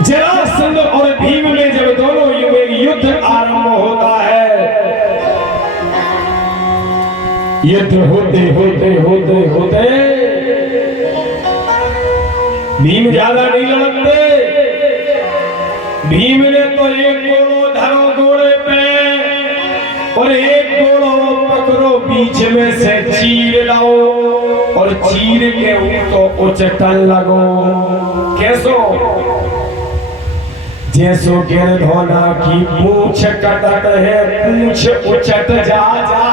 जरासंध और भीम में जब दोनों युद्ध आरंभ होता है, युद्ध होते होते होते होते भीम ज्यादा नहीं लड़ते। भीम ने तो एक घोड़ो धरो घोड़े पे और एक घोड़ो पकड़ो, बीच में से चीर लाओ और चीर के तो उचटन लगो। कैसो? जैसो गिरधोना की पूंछ कटत है, पूंछ उचट जा जा,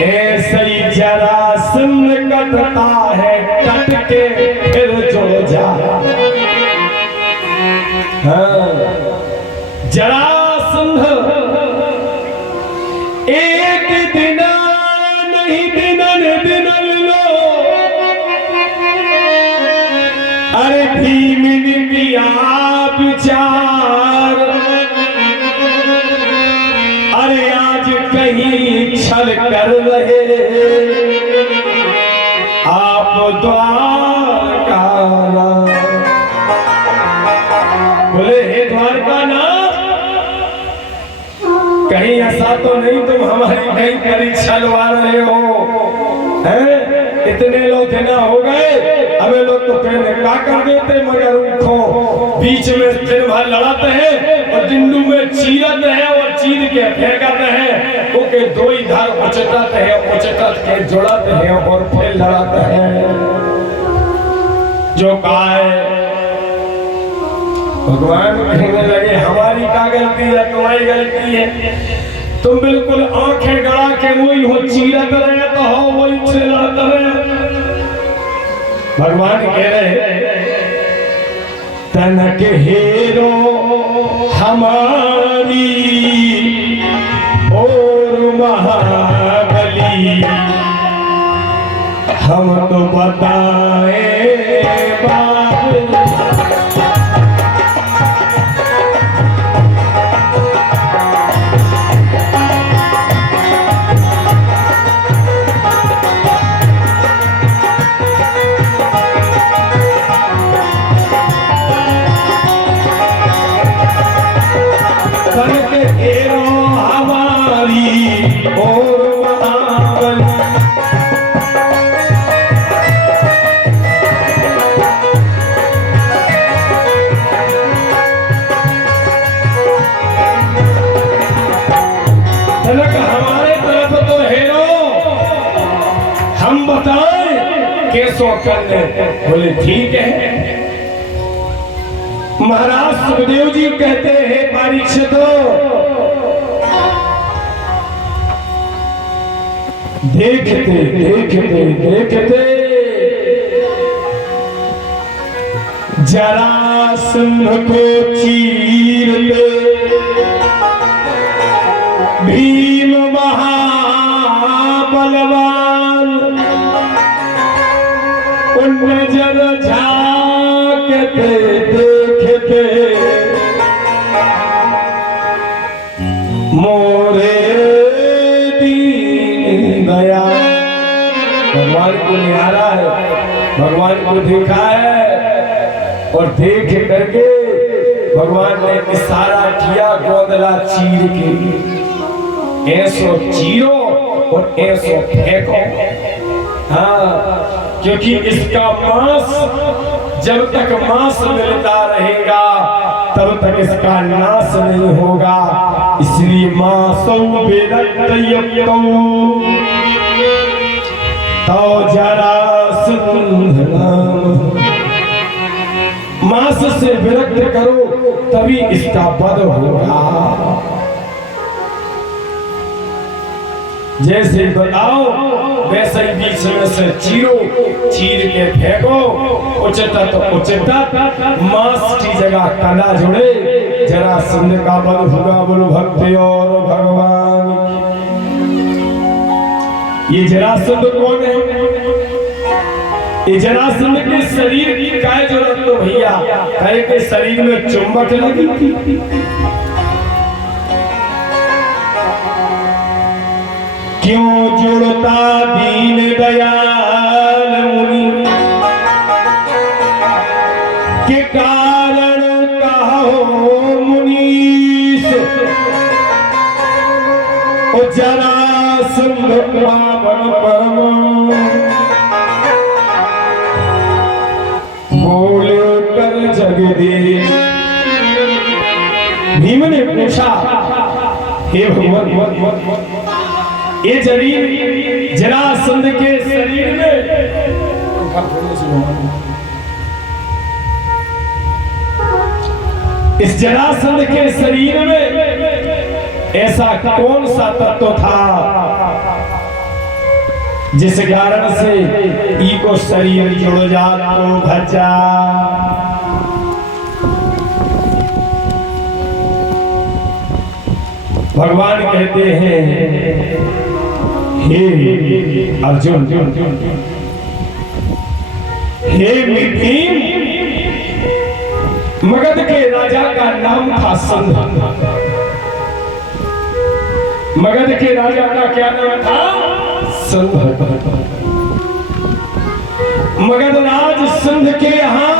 ऐसे ही जरासंध कटता है, कट के फिर जो जा। जरासंध एक दिन नहीं दिनन दिनन लो, अरे भीम ने किया विचार, अरे आज कहीं छल कर रहे आप द्वारका नाथ। बोले हे द्वारका नाथ, कहीं ऐसा तो नहीं तुम हमारी कहीं करी छलवा रहे हो? हैं? इतने लोग ना हो गए, हमें लोग तो कहने का कर देते, मगर उनको बीच में दिन भर लड़ाते हैं और डिंडू में चीरते हैं और चीर के फेंकते हैं, ओके दो ही धार उचटाते हैं, उचट के जोड़ाते हैं और फिर लड़ाते हैं। जो कहा है भगवान कहने लगे हमारी क्या गलती है, तुम्हारी गलती है। तुम बिल्कुल आंखें गड़ा के वही हो चीरत रहे तो हो वही से लड़ते रहे। भगवान कह रहे तनक हेरो हमारी और महाबली, हम तो बताए करने। बोले ठीक है। महाराज सुखदेव जी कहते हैं परीक्षितो, देखते देखते देखते जरासंध को चीरते भीम महाबलवान नजर झांकते देखते मोरे दीन दया। भगवान को निहारा है, भगवान को देखा है और देख करके भगवान ने इशारा किया गोदला चीर के, ऐसो चीरो और ऐसो फेंको। हाँ, क्योंकि इसका मांस जब तक मांस मिलता रहेगा तब तक इसका नाश नहीं होगा। इसलिए मांसौ वेदत्तयप्तौ तौ जरासंध नाम। मांस से विरक्त करो तभी इसका वध होगा। जैसे बताओ वैसे ही बीच में से चीरो, चीर के फेंको, उचटा तो उचटा, मांस की जगह कला जुड़े, जरासंध का वध होगा। बोलो भक्ति और भगवान। ये जरासंध कौन है? ये जरासंध के शरीर की काय जरूरत तो भैया, काय के शरीर में चुंबक लगी थी क्यों जुड़ता दीन दयाल मुनि के कारण कहो मुनीस ओ जरासंध पावन परम बोल कर जगदीश। भीम ने पूछा हे भगवान ये शरीर जरासंध के शरीर में इस जरासंध के शरीर में ऐसा कौन सा तत्व था जिस कारण से इको शरीर जुड़ जातो भजा। भगवान कहते हैं हे अर्जुन, हे भीम, मगध के राजा का नाम था संध। मगध के राजा का क्या नाम था? संध। मगध राज संध के यहां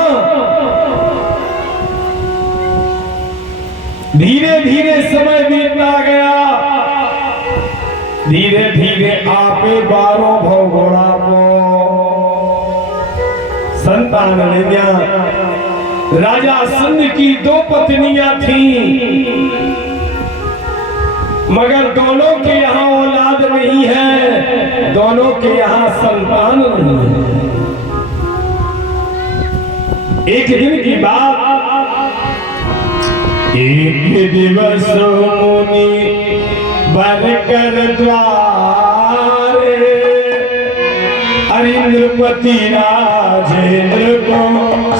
धीरे धीरे समय बीतता गया। धीरे धीरे आपे बारो भोगोड़ा को संतान ले गया। राजा संध की 2 पत्नियां थीं, मगर दोनों के यहाँ औलाद नहीं है, दोनों के यहाँ संतान नहीं है। एक दिन की बात, एक दिवस मुनि बनकर द्वारे अरिंद्रपति राजेंद्र को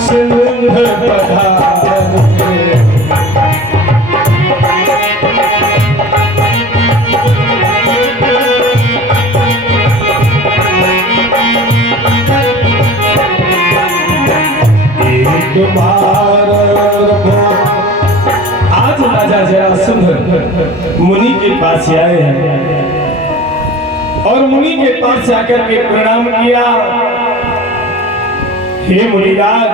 सिंध पधारे। एक बार आज राजा जरासंध मुनि के पास आए हैं और मुनि के पास जाकर के प्रणाम किया। हे मुनिराज,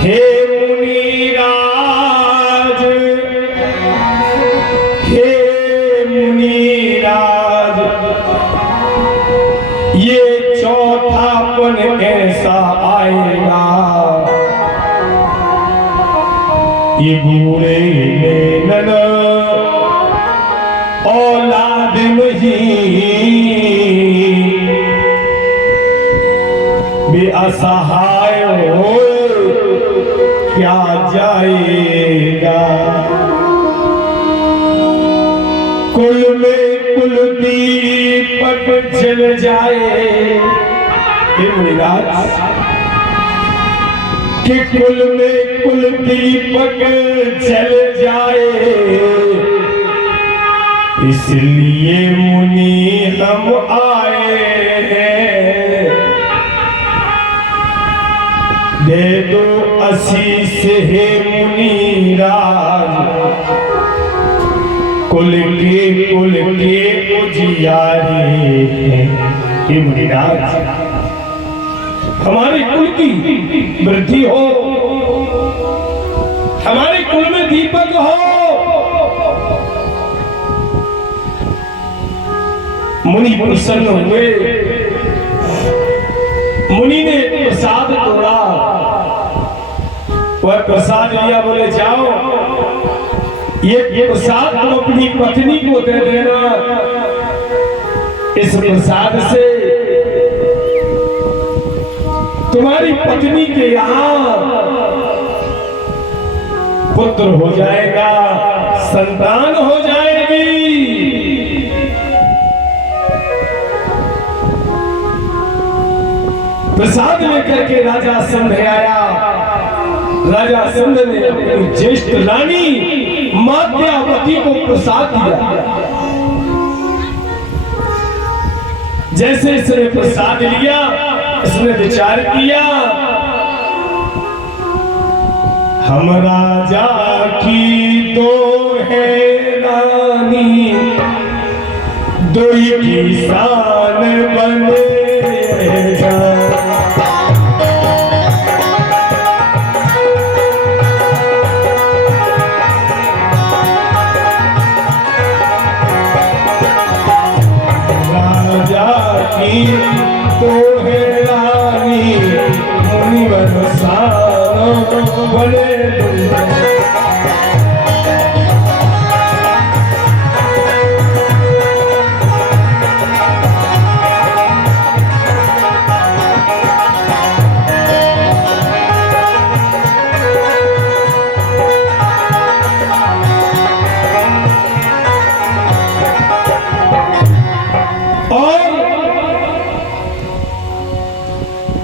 हे मुनिराज, हे मुनिराज, ये चौथापन ऐसा आएगा ये बूढ़े नैनन औलाद नहीं बे असहाय हो क्या जाएगा। कुल में कुल दीपक जल जाए कि कुल में कुल दीपक जल जाए, इसलिए मुनि हम आए हैं। दे दो आशीष हे मुनिराज, कुल के उजियारे हे मुनिराज, हमारे कुल की वृद्धि हो, हमारे कुल में दीपक हो। मुनि प्रसन्न हुए। मुनि ने प्रसाद तोड़ा, वह प्रसाद लिया, बोले जाओ ये प्रसाद तुम अपनी पत्नी को दे देना। इस प्रसाद से तुम्हारी पत्नी के यहाँ पुत्र हो जाएगा, संतान हो जाएगी। प्रसाद लेकर के राजा संध आया। राजा संध ने अपनी ज्येष्ठ रानी मात्यावती को प्रसाद दिया। जैसे इसने प्रसाद लिया, इसने विचार किया, हम राजा की तो है रानी, दोई की शान बने जा। राजा की तो है रानी मुनिवर शान बने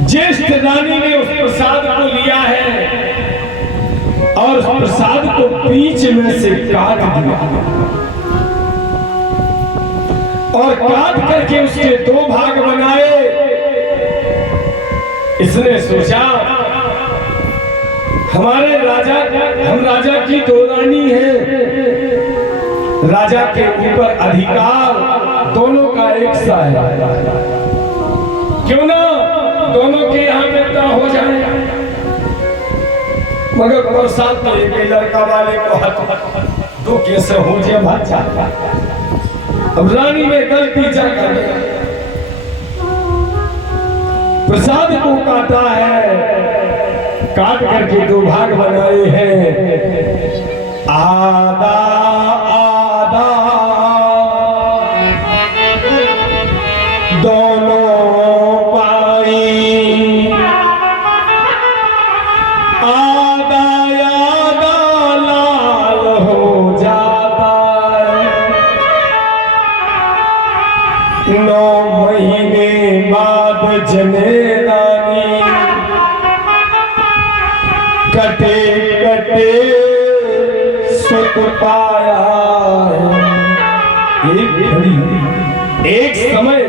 ज्येष्ठ रानी ने उस प्रसाद को लिया है और उस प्रसाद को बीच में से काट दिया और काट करके उसके दो भाग बनाए। इसने सोचा हमारे राजा, हम राजा की दो रानी है, राजा के ऊपर अधिकार दोनों का एक सा है, क्यों ना दोनों के यहाँ बेटा हो जाए। मगर प्रसाद तो एक लड़का वाले को हट दो कैसे हो जाए भाचा। अब रानी ने गलती जाकर प्रसाद को काटा है, काट करके दो भाग बनाए हैं। आधा आधा दोनों जनेरानी कटे कटे सुख पाया। एक समय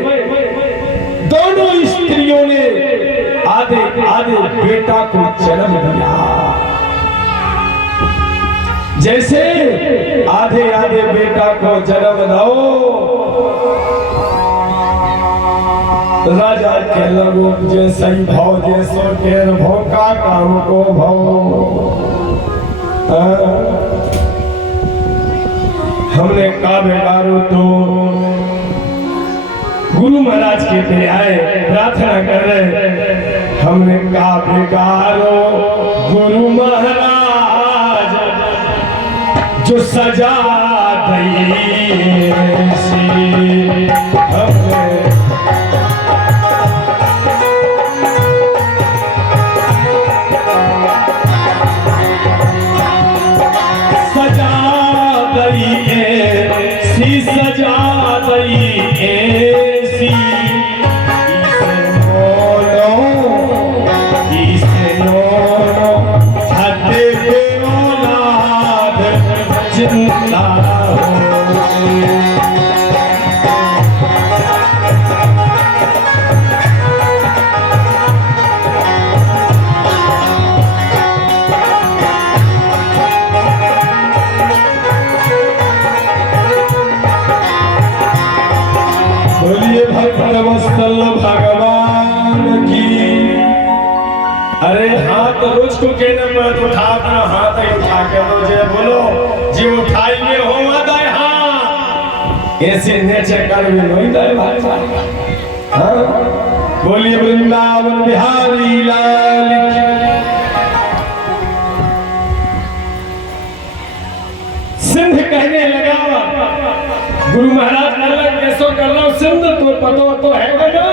दोनों स्त्रियों ने आधे आधे बेटा को जन्म दिया। जैसे आधे आधे बेटा को जन्म दो, राजा के लगो जैसे भाव जैसो के भाव का काम को भाव। हमने कहा बेगारो तो गुरु महाराज के पे आए प्रार्थना कर रहे। हमने कहा बेगारो गुरु महाराज जो सजा दई सजा दई ऐसी इसे मोलो हद पे औलाद जिंदा भगवान की। अरे हाथ रोज को कहने मत उठा, अपना हाथ ही उठा के दो जे बोलो जी उठाई में हो मत आए। हाँ ऐसे नेचे कर में नहीं दे भाई। हाँ बोलिए वृंदावन बिहारी लाल की। सिंध कहने लगा गुरु महाराज कैसो कर रहा हूं सिंध तो पतो तो है ना।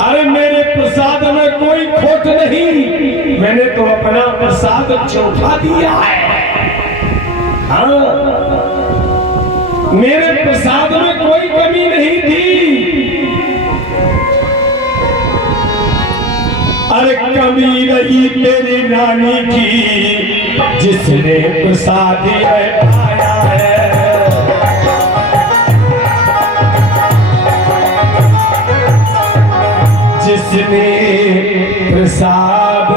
अरे मेरे प्रसाद में कोई खोट नहीं, मैंने तो अपना प्रसाद चौथा दिया है। हाँ मेरे प्रसाद में कोई कमी नहीं थी। अरे कमी रही तेरी नानी की जिसने प्रसाद पाया है। जिसने प्रसाद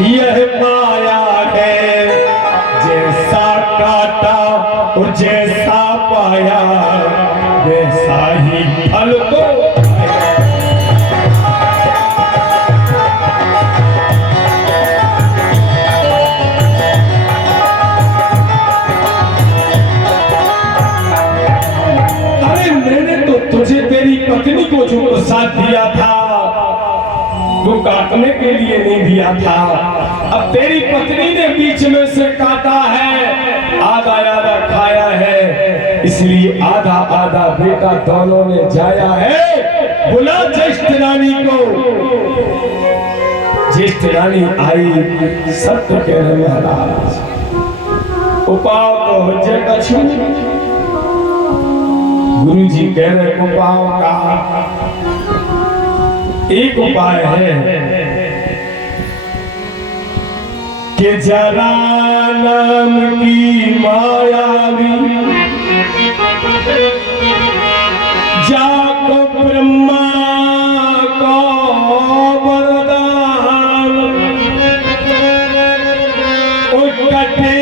यह पाया है, जैसा काटा और जैसा पाया वैसा ही फल तो तुझे तेरी पत्नी को जो प्रसाद दिया था वो काटने के लिए नहीं दिया था। अब तेरी पत्नी ने बीच में से काटा है, आधा आधा खाया है, इसलिए आधा आधा बेटा दोनों ने जाया है। बुला ज्येष्ठ रानी को। ज्येष्ठ रानी आई। सत्य कह रहे महाराज, उपाय तो हो जाएगा। गुरु जी कह रहे उपाय का एक उपाय है कि जरा नाम की मायावी जाको ब्रह्मा को वरदान कटे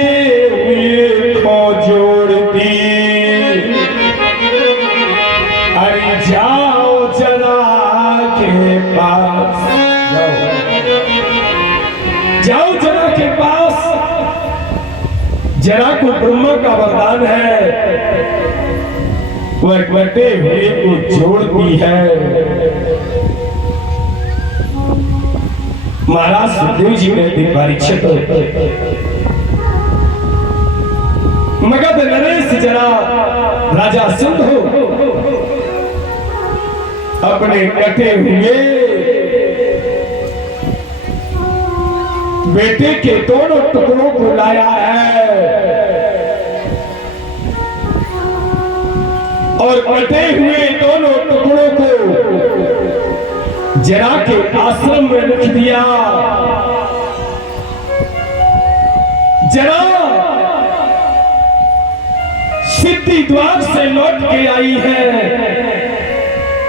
हुए को जोड़ती। जाओ जरा के पास, जाओ जरा के पास। जरा को ब्रह्मा का वरदान है, वह कटे हुए को जोड़ती है। महाराज सुखदेव जी ने परीक्षित मगध नरेश जरा राजा सिंधु अपने कटे हुए बेटे के दोनों टुकड़ों को लाया है और कटे हुए दोनों टुकड़ों को जरा के आश्रम में रख दिया। जरा सिद्धि द्वार से लौट के आई है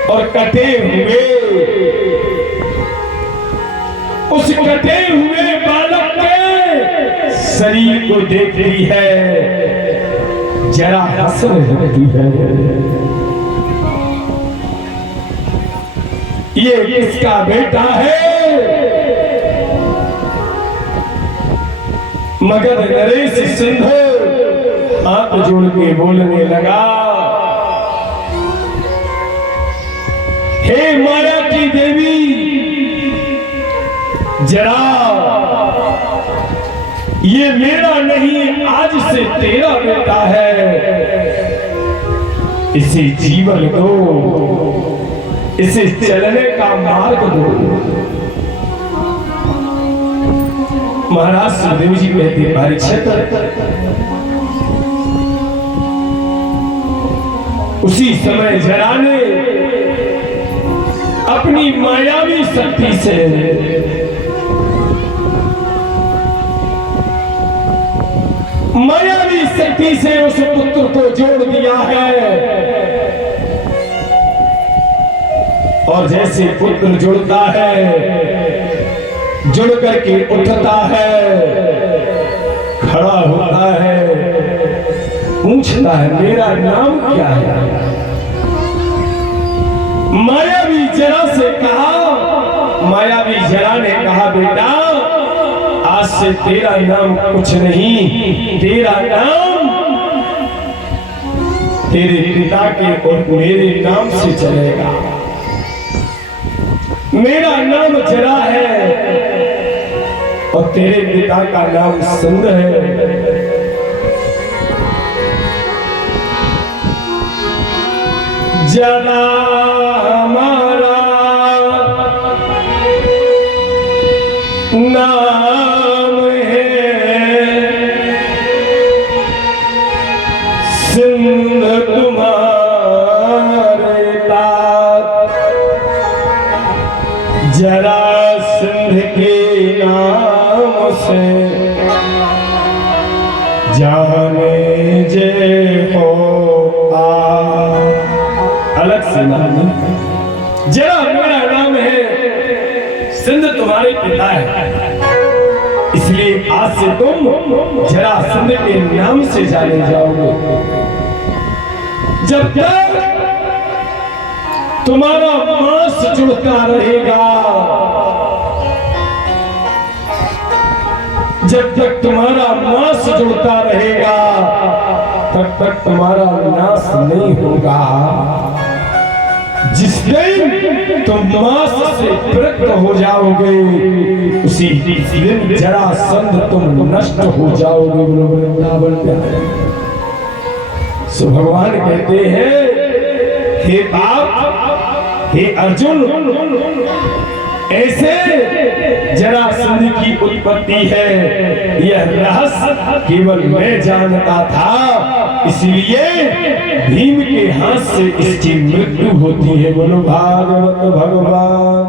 और कटे हुए उस कटे हुए बालक के शरीर को देख रही है। जरा हंस रही है। ये किसका बेटा है? मगध नरेश सिंधु हाथ जोड़ के बोलने लगा, हे माया की देवी, जरा ये मेरा नहीं आज से तेरा बेटा है। इसे जीवन दो, इसे चलने का मार्ग दो। महाराज सुखदेव जी कहते परीक्षित, उसी समय जरा ने अपनी मायावी शक्ति से उस पुत्र को जोड़ दिया है। और जैसे पुत्र जुड़ता है, जुड़ करके उठता है, खड़ा होता है, पूछता है मेरा नाम क्या है। मायावी जरा से कहा, मायावी जरा ने कहा बेटा आज से तेरा नाम कुछ नहीं, तेरा नाम तेरे पिता के और मेरे नाम से चलेगा। मेरा नाम जरा है और तेरे पिता का नाम सिंध है। जरा हमारा नाम है, सिंध तुम्हारे तात। जरा सिंध के नाम से जाने जे हो अलग से नाम। जरा मेरा नाम है, सिंध तुम्हारे पिता है, इसलिए आज से तुम जरा सिंध के नाम से जाने जाओगे। जब तक तुम्हारा मांस जुड़ता रहेगा। जब तक तुम्हारा मांस जुड़ता रहेगा तब तक तुम्हारा नाश नहीं होगा। जिस दिन तुम मांस से पृथक हो जाओगे उसी दिन जरासंध तुम नष्ट हो जाओगे। वृंदावन में सो भगवान कहते हैं, हे बाप, हे अर्जुन, ऐसे जरासंध की उत्पत्ति है, यह रहस्य केवल मैं जानता था, इसलिए भीम के हाथ से इसकी मृत्यु होती है। बोलो भागवत भगवान।